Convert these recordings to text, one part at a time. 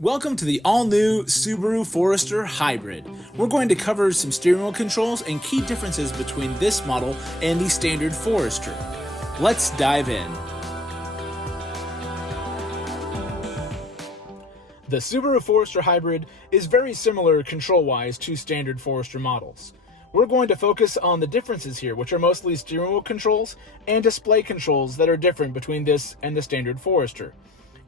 Welcome to the all-new Subaru Forester Hybrid. We're going to cover some steering wheel controls and key differences between this model and the standard Forester. Let's dive in. The Subaru Forester Hybrid is very similar control-wise to standard Forester models. We're going to focus on the differences here, which are mostly steering wheel controls and display controls that are different between this and the standard Forester.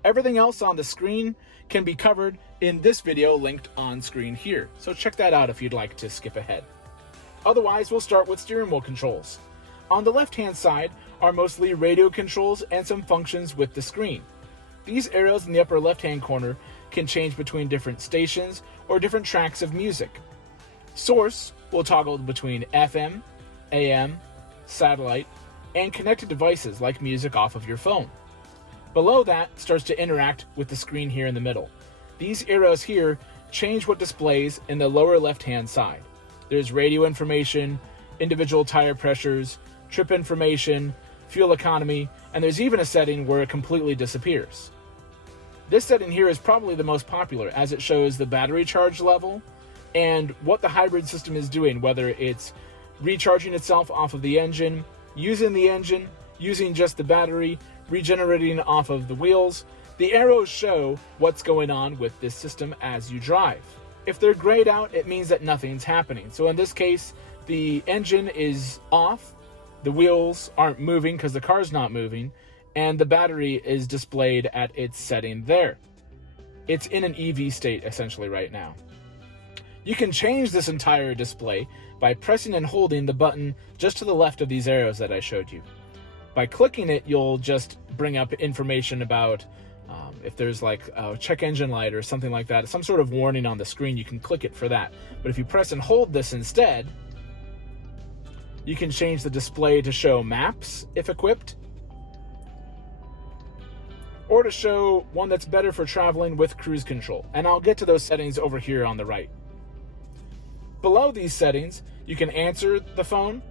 Everything else on the screen can be covered in this video linked on screen here, so check that out if you'd like to skip ahead. Otherwise, we'll start with steering wheel controls. On the left-hand side are mostly radio controls and some functions with the screen. These arrows in the upper left-hand corner can change between different stations or different tracks of music. Source will toggle between FM, AM, satellite, and connected devices like music off of your phone. Below that starts to interact with the screen here in the middle. These arrows here change what displays in the lower left-hand side. There's radio information, individual tire pressures, trip information, fuel economy, and there's even a setting where it completely disappears. This setting here is probably the most popular as it shows the battery charge level and what the hybrid system is doing, whether it's recharging itself off of the engine, using just the battery, regenerating off of the wheels. The arrows show what's going on with this system as you drive. If they're grayed out, it means that nothing's happening. So in this case, the engine is off, the wheels aren't moving because the car's not moving, and the battery is displayed at its setting there. It's in an EV state essentially right now. You can change this entire display by pressing and holding the button just to the left of these arrows that I showed you. By clicking it, you'll just bring up information about if there's like a check engine light or something like that, some sort of warning on the screen, you can click it for that. But if you press and hold this instead, you can change the display to show maps if equipped, or to show one that's better for traveling with cruise control. And I'll get to those settings over here on the right. Below these settings, you can answer the phone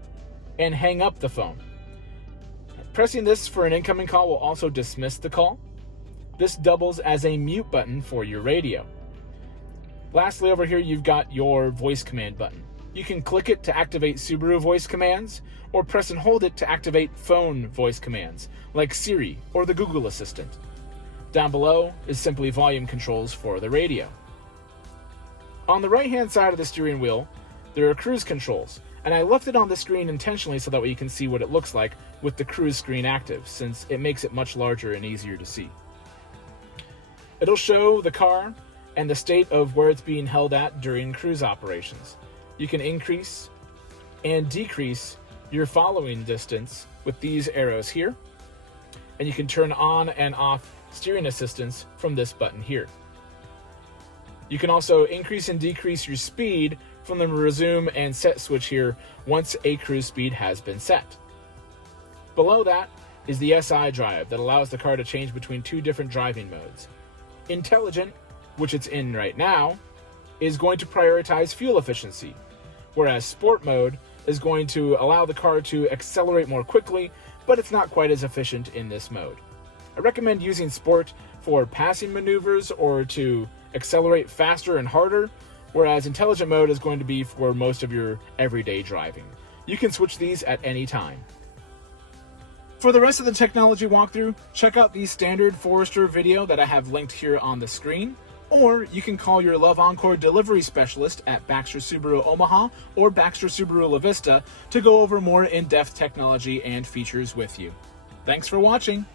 and hang up the phone. Pressing this for an incoming call will also dismiss the call. This doubles as a mute button for your radio. Lastly, over here you've got your voice command button. You can click it to activate Subaru voice commands, or press and hold it to activate phone voice commands, like Siri or the Google Assistant. Down below is simply volume controls for the radio. On the right-hand side of the steering wheel, there are cruise controls, and I left it on the screen intentionally so that way you can see what it looks like with the cruise screen active, since it makes it much larger and easier to see. It'll show the car and the state of where it's being held at during cruise operations. You can increase and decrease your following distance with these arrows here, and you can turn on and off steering assistance from this button here. You can also increase and decrease your speed from the resume and set switch here once a cruise speed has been set. Below that is the SI drive that allows the car to change between two different driving modes. Intelligent, which it's in right now, is going to prioritize fuel efficiency, whereas Sport mode is going to allow the car to accelerate more quickly, but it's not quite as efficient in this mode. I recommend using Sport for passing maneuvers or to accelerate faster and harder, whereas Intelligent mode is going to be for most of your everyday driving. You can switch these at any time. For the rest of the technology walkthrough, check out the standard Forester video that I have linked here on the screen, or you can call your Love Encore delivery specialist at Baxter Subaru Omaha or Baxter Subaru La Vista to go over more in-depth technology and features with you. Thanks for watching.